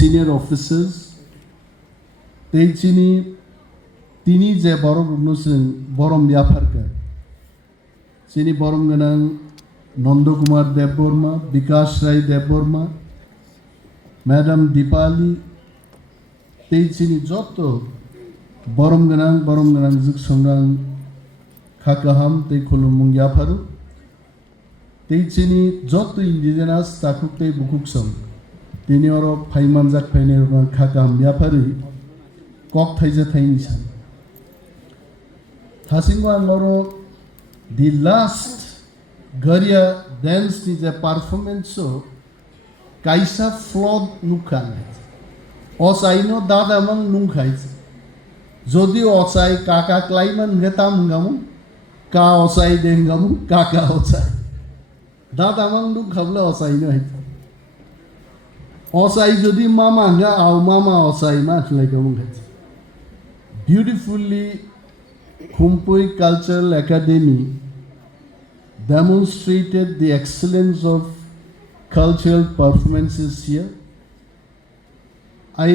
senior officers তেইচিনি তিনি যে বরম উন্নসেন বরম ব্যাপারকার চিনি বরম গনাং নন্দকুমার দেববর্মা বিকাশ রায় দেববর্মা ম্যাডাম দীপালি তেইচিনি যত বরম গনাং যুগ সংগ্রাম খাকাহাম তেই খুলুমুং ইয়াফারু তেইচিনি যত ইন্ডিজেনাস তাকুক তেই বুকুক সম তিনি অর ফাইমানজাক ফাইনে খাকাহাম ইয়াফারু কক থাইজে থাইনি सान थासिंगो आंगरो the last Garia dance is a performance so kaisa flawed nukan osaino dada mang nungkhai jodi osai kaka klaiman ngetam ngamu ka osai dengamu kaka osai dada mang nungkhabla osai no hai osai jodi mama nga au mama osai ma khlaikamu hai beautifully Khumpui Cultural Academy demonstrated the excellence of cultural performances here. I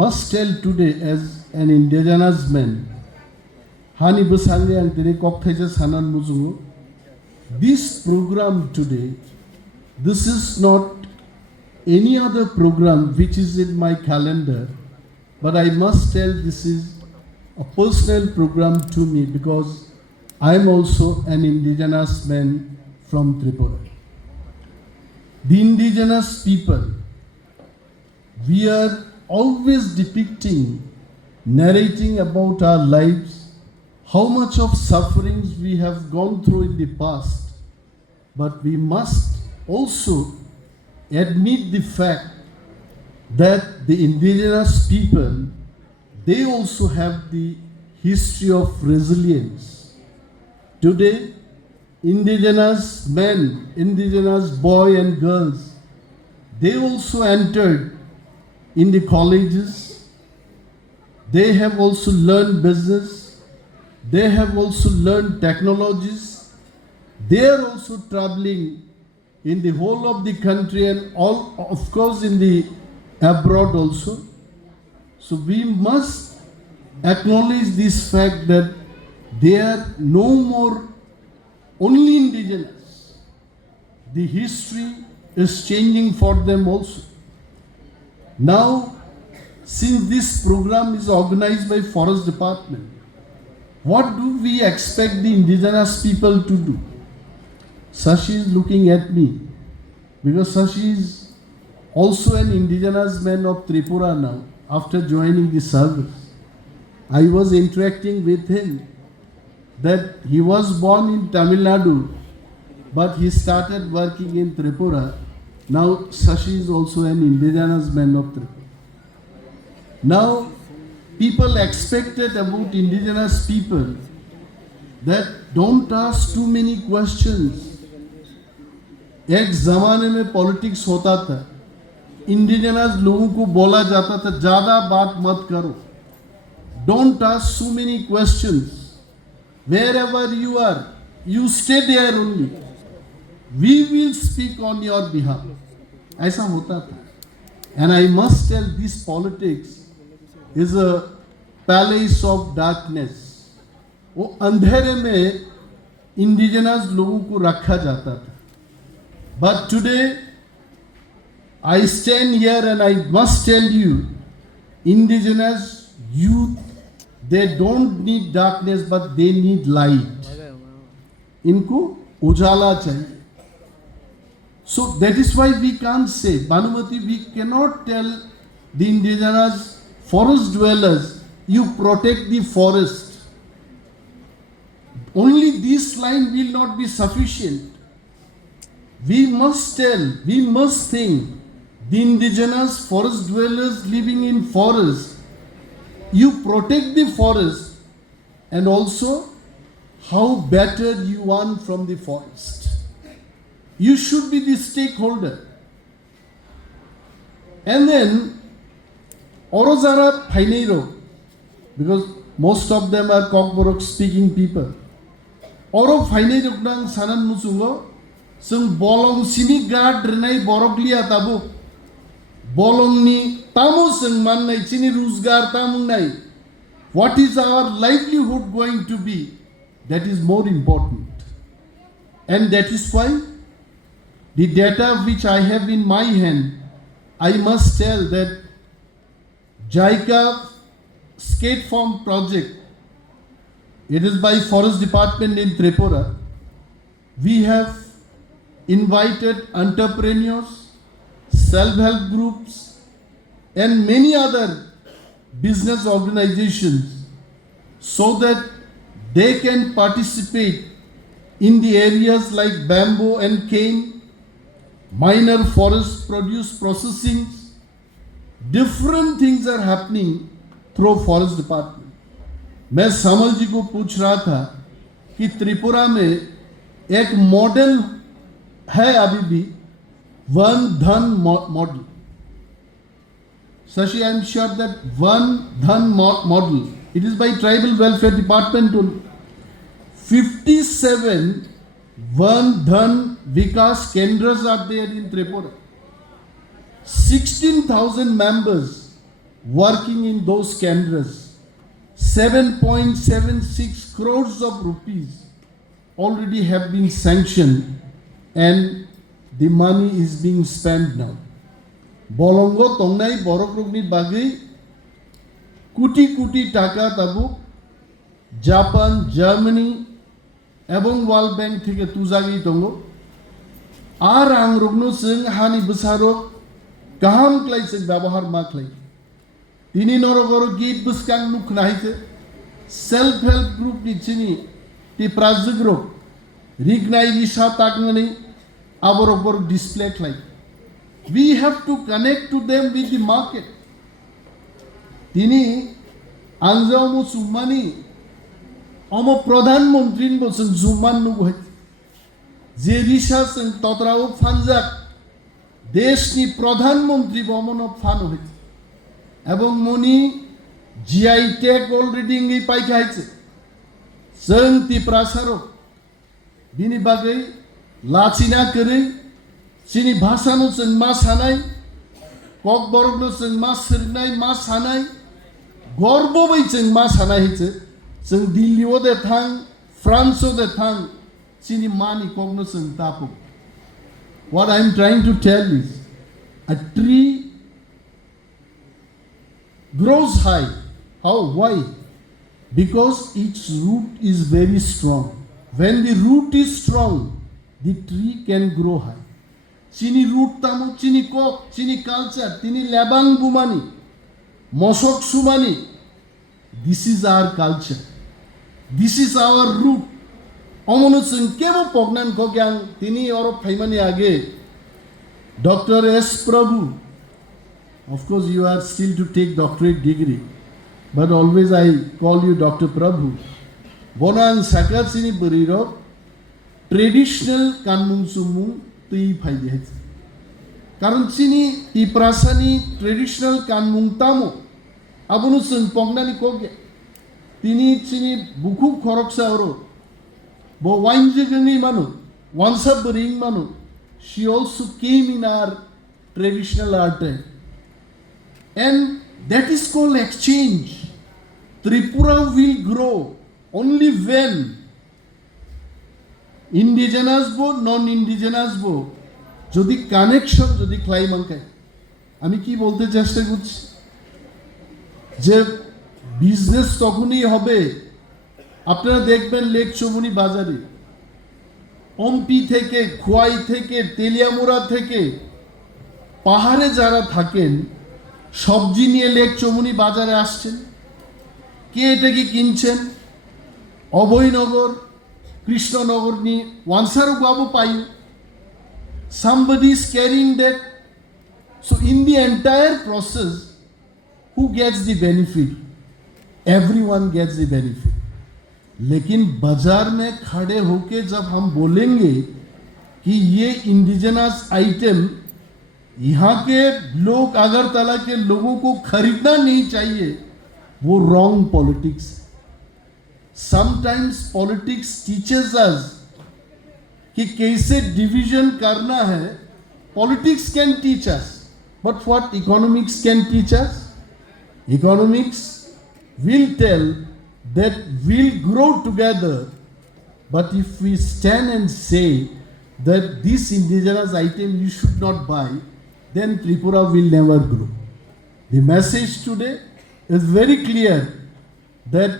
must tell today as an indigenous man, Hani Busangli and Tere Koktheja Sanan Muzungu, this program today, this is not any other program which is in my calendar, but I must tell this is a personal program to me because I am also an indigenous man from Tripura. The indigenous people, we are always depicting, narrating about our lives, how much of sufferings we have gone through in the past, but we must also admit the fact that the indigenous people, they also have the history of resilience. Today, indigenous men, indigenous boys and girls, they also entered in the colleges. They have also learned business. They have also learned technologies. They are also traveling in the whole of the country and all, of course, in the abroad also. So we must acknowledge this fact that they are no more only indigenous. The history is changing for them also. Now, since this program is organized by Forest Department, what do we expect the indigenous people to do? Sashi is looking at me because Sashi is also an indigenous man of Tripura now. After joining the service, I was interacting with him that he was born in Tamil Nadu, but he started working in Tripura. Now Sashi is also an indigenous man of Tripura. Now people expected about indigenous people that don't ask too many questions. एक जमाने में politics होता था, indigenous लोगों को बोला जाता था ज्यादा बात मत करो, don't ask so many questions, wherever you are you stay there only, we will speak on your behalf. ऐसा होता था. And I must tell this politics is a palace of darkness. वो अंधेरे में इंडिजिनस लोगों को रखा जाता था. But today I stand here and I must tell you, indigenous youth, they don't need darkness but they need light. इनको उजाला चाहिए. So that is why we can't say, Bhanumati, we cannot tell the indigenous forest dwellers, you protect the forest. Only this line will not be sufficient. We must tell, we must think, the indigenous forest dwellers living in forest, you protect the forest and also how better you want from the forest. You should be the stakeholder. And then Orozara Paineiro, because most of them are Kokborok speaking people. Oro Paineiro nang sanan musungo, sung bolong sini guard renai boroglia tabu. bolongni tamu sing man nai chini rozgar tamu nai. What is our livelihood going to be? That is more important. And that is why the data which I have in my hand, I must tell that JICA Skate Farm project, it is by Forest Department in Tripura. We have invited entrepreneurs, self-help groups, and many other business organizations so that they can participate in the areas like bamboo and cane, minor forest produce processing. Different things are happening through Forest Department. मैं समल जी को पूछ रहा था कि त्रिपुरा में एक model है अभी भी, वन धन model. Shashi, I am sure that one dhan model, it is by Tribal Welfare Department. 57 one dhan Vikas Kendras are there in Tripura. 16,000 members working in those Kendras. 7.76 crores of rupees already have been sanctioned and the money is being spent now. বলঙ্গ তংনাই বরগ্রগ্নি বাগৈ কোটি কোটি টাকা তাবু Japan, Germany এবং world bank থেকে তুজাগি দङ. আর आंग्रगनो जों हानि बोसारो गाहाम क्लाय जों व्यवहार मा क्लाय. दिनै नरगर गीत बुसकां नुखनायखो सेल्फ हेल्प ग्रुप नि चिनि ति प्राजग्रो रिगनाय रिसा तागनानै आबरबर display क्लाय. We have to connect to them with the market. Tini angzamo sumani omo pradhan mantri bo sing zuman nu hoy. Je risha sing totrao fanjak deshni pradhan mantri bomono fan hoy. Ebong moni GI tag already ngi pai khaiche. Sing ti prasaro bini bagai lachina kare Sini भाषानो जों मा सानाय कक बरगनो जों मा सोरनाय मा सानाय गर्बबै जों मा सानाय हिचे जों दिल्लीयाव दे थां फ्रान्सआव दे थां सिनि मानि ककनो जों Tapo. What I am trying to tell is a tree grows high. How? Why? Because its root is very strong. When the root is strong, the tree can grow high. Chini root tamu, chini kok, chini culture, tini labang bumani, mosok sumani. This is our culture. This is our root. Omono sing kebo pognan kogyang tini oro phaimani age. Dr. S. Prabhu. Of course, you are still to take doctorate degree, but always I call you Dr. Prabhu. Bonang sakar chini beriro traditional kanmung sumung তুই phi দিয়েছে কারণ চিনি ই প্রাসানি traditional Kanmung তামো আবনু song পংনানি কোগে তিনি চিনি বুকু খরকসা ওরো bo wainje gangi manu once bring manu she also came in our traditional art and that is called exchange. Tripura will grow only when indigenous bo non indigenous bo যদি connection যদি ক্লাইমাঙ্কায়. আমি কি বলতে চেষ্টা করছি যে বিজনেস তখনই হবে আপনারা দেখবেন লেক চমুনি বাজারে অম্পি থেকে খোয়াই থেকে তেলিয়ামুড়া থেকে পাহাড়ে যারা থাকেন সবজি নিয়ে লেক চমুনি বাজারে আসছেন. কে এটা কি কিনছেন? Abhaynagar Krishnanagar ni Wansaru Babu Payu. Somebody is carrying that. So in the entire process, who gets the benefit? Everyone gets the benefit. लेकिन बाजार में खड़े होके जब हम बोलेंगे कि ये इंडिजिनस आइटम यहाँ के लोग अगरतला के लोगों को खरीदना नहीं चाहिए, वो wrong politics. Sometimes politics teaches us कि कैसे डिवीजन करना है. Politics can teach us, But what economics can teach us? Economics will tell that we'll grow together, but if we stand and say that this indigenous item you should not buy, then Tripura will never grow. The message today is very clear that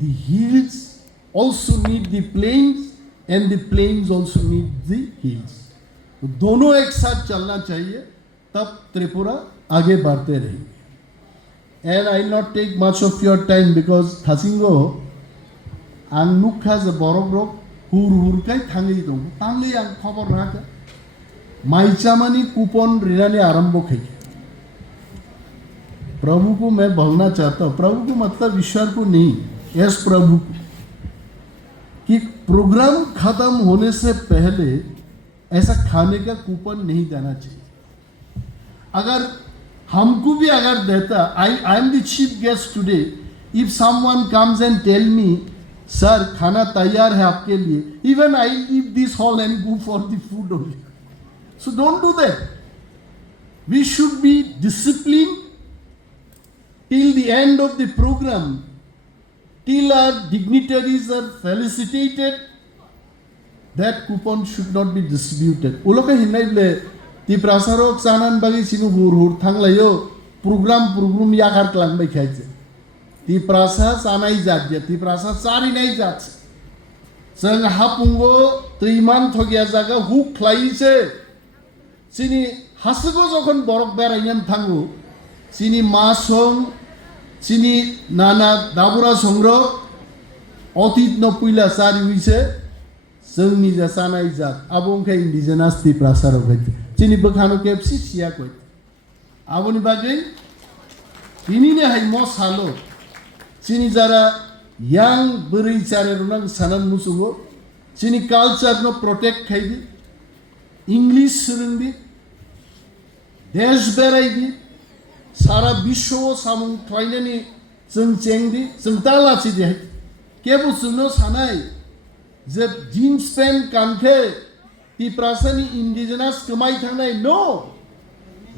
the hills also need the plains and the plains also need the hills. तो दोनों एक साथ चलना चाहिए, तब त्रिपुरा आगे बढ़ते रहेंगे. And I will not take much of your time because Thasingo ang nukha za borogrok hur kai thangi dong tangli ang khobor raka माइचामानी कूपन ऋणाने आरंभ है. प्रभु को मैं बोलना चाहता हूँ, प्रभु को मतलब ईश्वर को नहीं, यस प्रभु को, कि प्रोग्राम खत्म होने से पहले ऐसा खाने का कूपन नहीं देना चाहिए. अगर हमको भी अगर देता, I am the chief guest today, if someone comes and tell me sir खाना तैयार है आपके लिए, even I leave this hall and go for the food only. So don't do that. We should be disciplined till the end of the program, till our dignitaries are felicitated. That coupon should not be distributed. Uloka hinai ti prasarok sanan bagi sinu hur thanglayo program yakar klang bai khaise. Ti prasa sanai jatje, ti prasa sari nai jatse. Sang hapungo triman thogya jaga huk khlaise. Sini hasugo jokhon borok berayan thangu, sini masong, sini nana dabura songrok, otit no puila sari huise, sengni ja sanai jat, abong ka indigenous ti prasarok haite. Sini bekhano kepsi siya koit. Aboni bagai, ini ne hai mos halo. Sini jara yang beri care runang sanan musugo, sini culture no protect khaidi. English सुरंदी देश बेरायदी सारा विश्व सामुं क्लाइनेनी जों चेंगदी जों तालाची दे के बुसुनो सानाय जब जीन्स पैंट कानखे ती प्रासानी इंडिजिनस कमाई थांनाय no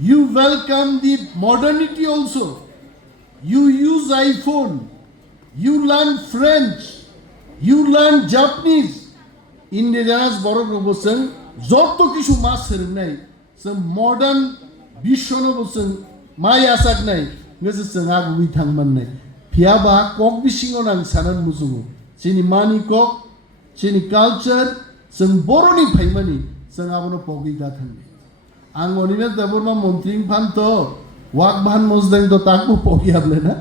you welcome the modernity also you use iPhone you learn French you learn Japanese indigenous बरक बसों যত কিছু মাছ সেরনাই जों मॉडर्न बिश्वनो जों माय आसाक नाय नोजो जों आगुबै थांमाननाय फियाबा कक बिसिङाव नां सानान मुजुङो जोंनि मानि कक जोंनि कालचार जों बर'नि फाइमानि जों आबनो पगै दा थांनाय आं अनिमे देबरमा मन्त्रि फान्त वाक भान मजदें तो ताकु पगियाब्लेना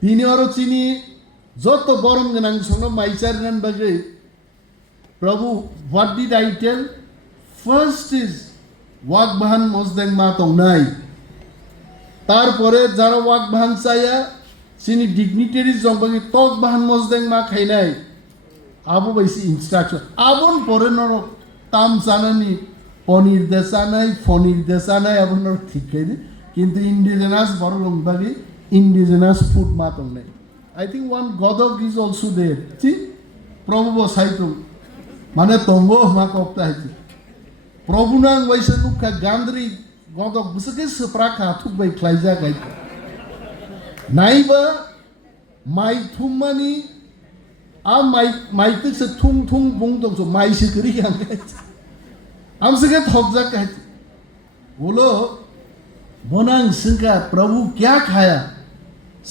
तिनि आरो चिनि যত গরম गोनां संनो माइचारनान बागै Prabhu, what did I tell? First is Wakbahan Mozdeng Matongnai. Tarpore Jara Wakbahan Saya, Sini dignitaries Zombagi Tok Bahan Mozdeng Ma Kainai. Abu Baisi instruction. Abon Porenor Tam Sanani, Ponir Desanai, Fonir Desanai, Abonor Tikedi, Kinti indigenous Borolong Bagi, indigenous food Matongnai. I think one Godog is also there. See? Prabhu Saitum. माने तंगो मा कोप्ता है प्रभुनां वैसनु का गांद्री गदक बसके सप्रा का थुक bye क्लाइजा गाय नाइबा माइ थुममानि आ माइ तक से थुम बुंग दं सो माइ से करी गां हम सके थोक जा गाय बोलो बनां सिंका प्रभु क्या खाया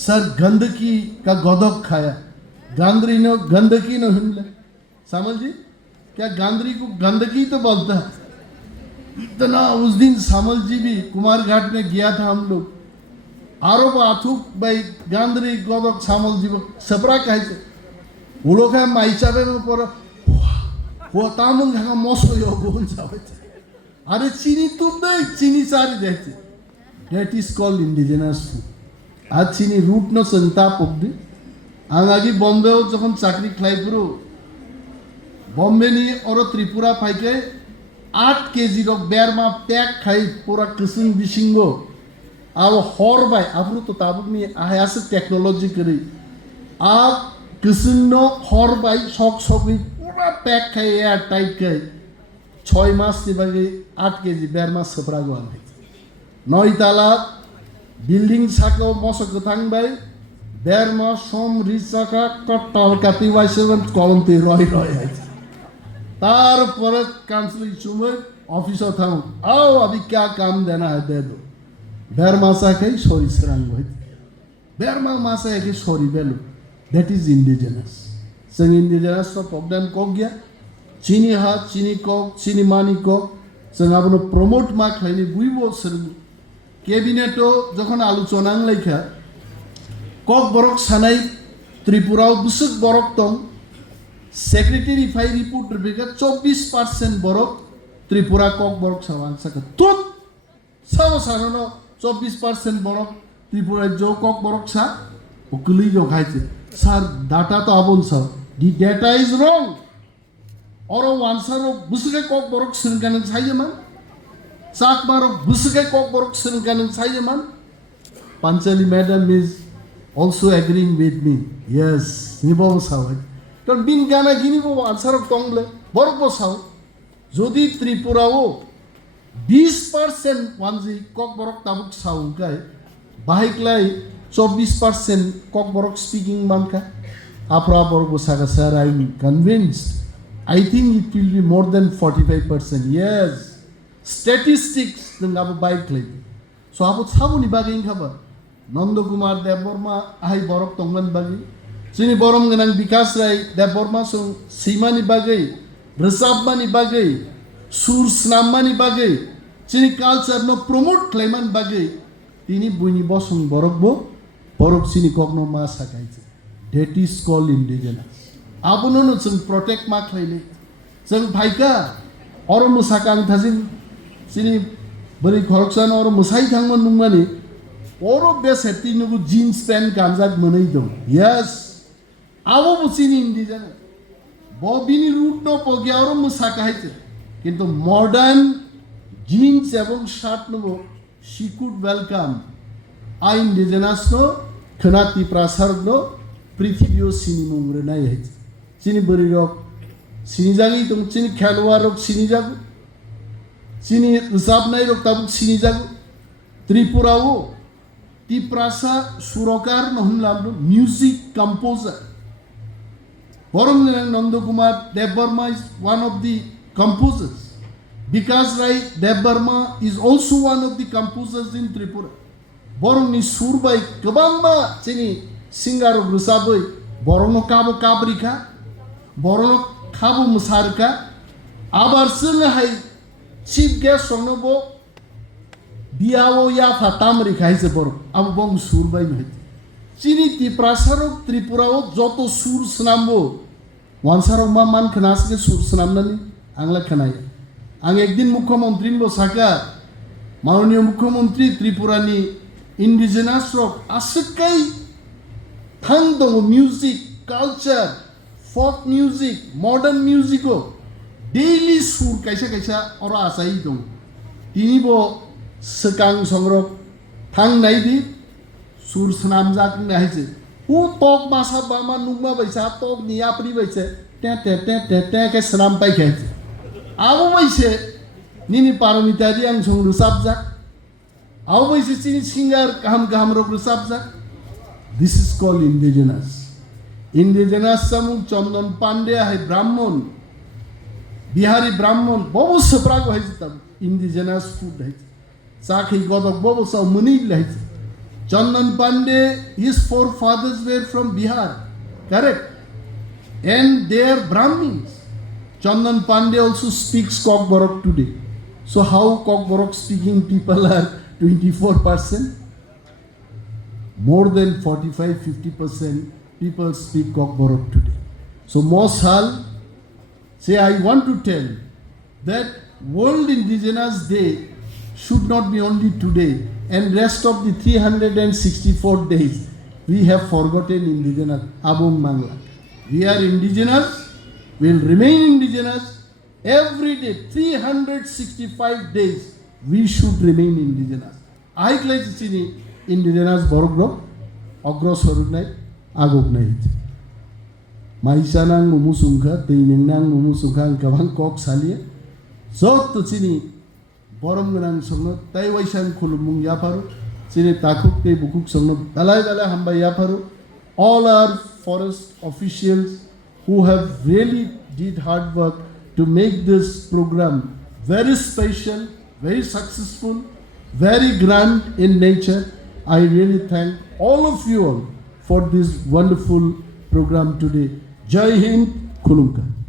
सर गंदगी का गदक खाया गांद्री नो गंदगी नो हिमले समझ जी क्या गांधरी को गंदगी तो बोलता है. इतना उस दिन सामल जी भी कुमार घाट में गया था हम लोग आरोप आथुक भाई गांधरी गोदक सामल जी सपरा कहे वो लोग हैं माइचाबे में पर वो तामुंग है मौसम यो बोल जावे अरे चीनी तुम नहीं चीनी सारी देखते that is called indigenous food. आज चीनी रूट नो संता पब्दी आंगागी बॉम्बे हो जखन चाकरी खाइपुरो बॉम्बे नी और त्रिपुरा फाइके 8 केजी रो बेरमा पैक खाई पूरा किस्म बिशिंगो अब हर बाय आपरो तो ताबुक नी आयास टेक्नोलॉजी करी आप किस्म नो हर बाय शॉक पूरा पैक खाई एयर टाइट खाई 6 मास से बागे 8 केजी बेरमा सपरा गो आने 9 tala building sako mosok thangbai berma som risaka total kati waiseven kolonti roi আছে তারপরে কাউন্সিলিং সময় অফিসে থাম आओ अभी क्या काम देना है दे दो berma sakai sori serang hoy berma masa ke sori belu that is indigenous sang indigenous so program ko gya chini ha chini ko chini mani ko sang abono promote ma khlaini buibo serbu ক্যাবিনেটও যখন আলোচনা লেখা cock বরক সানাই ত্রিপুরাও বুসুক বরক তং secretary phi report Rebecca 24% বরক Tripura cock বরক সাবান সাকা তুত সাবো সানো 24% বরক ত্রিপুরা জো cock বরক সা Okolie জো খাইছে sir data তো আবন sir the data is wrong or ওয়ানসারও বুসুকে কক বরক সিনকান সাইয়েমান Sak barok busuke kok borok senkanung saya man. Panchali madam is also agreeing with me. Yes, ni bawa sawat. Kan bin gana gini bawa ansar tongle borok bawa sawat. Jodi Tripura o 20% wanzi kok borok tabuk sawat kai. Bahik lai 24% kok borok speaking man ka. Apra borok bosaga sir, I'm convinced. I think it will be more than 45%. Yes. Statistics ng abo bike lay. So abot sabo ni bagay khaba. Nando Kumar Deborma ay borok tonglan bagay. Sini borom ganang Bikas Rai Deborma so sima ni bagay. Resabma ni bagay. Sur snamma ni bagay. Sini culture no promote klaiman bagay. Tini bunyi bosong borok bo. Borok sini kogno ma sakay. That is called indigenous. Abo no sung protect ma klay. Sung bhaika oro musakang thasin sini beri koroksan or musai thangman nungmani oro bes heti nugu jeans pant kanjak manai dong yes abo busini indigenous bobini root no pogya oro musaka haite kintu modern jeans ebong shirt nugo she could welcome a indigenous no khanati prasar no prithibio sini mungre nai haite sini beri rok sini jagi tung sini khelwar rok sini jagu sini usap nai rok tabuk sini jagu Tripura o ti prasa surokar no hunlamno music composer Borom Nando Kumar Deborma is one of the composers Bikas Rai Deborma is also one of the composers in Tripura Borom ni surbai kabangma sini singer rusabai Borom kabo kabrika Borom kabo musarka abar sunga hai chief guest sonnobo biawo ya fatam rekhaise bor abo bong surbai nai chini ti prasarok Tripura o joto sur snambo wansarok ma man khanas ke sur snamnani angla khanai ang ekdin mukhyamantri bo saka মাননীয় মুখ্যমন্ত্রী ত্রিপুরানি indigenous rock asikai thang dong music culture folk music modern music o daily sur kaisa ora asai dong tini bo sekang songrok thang nai di sur snam jak nai je u tok masa bama nungma baisa tok niya pri baise te ke snam pai khai abo baise nini paramitari ang song rusap jak abo baise chini singer kaham rok rusap jak this is called indigenous samung Chandan Pandey hai brahmon Bihari Brahmon, bobo seprago hai tam indigenous food hai. Sakhi godok bobo sa munil hai. Chandan Pandey, his forefathers were from Bihar, correct? And they are Brahmins. Chandan Pandey also speaks Kokborok today. So how Kokborok speaking people are 24%? More than 45-50% people speak Kokborok today. So Mosal say, I want to tell that World Indigenous Day should not be only today and rest of the 364 days we have forgotten indigenous Abong Mangla. We are indigenous, we will remain indigenous every day, 365 days we should remain indigenous. I like to see indigenous Borogro, Ogros Horunai, Agognai. Maisa nang mumusungka, tining nang mumusungka ang kabang kok salia. So to sini borom nang songno taiwaisan khulumung yaparu sini takuk te bukuk songno balai hamba yaparu. All our forest officials who have really did hard work to make this program very special, very successful, very grand in nature. I really thank all of you all for this wonderful program today. Jai Hind, Kulumka.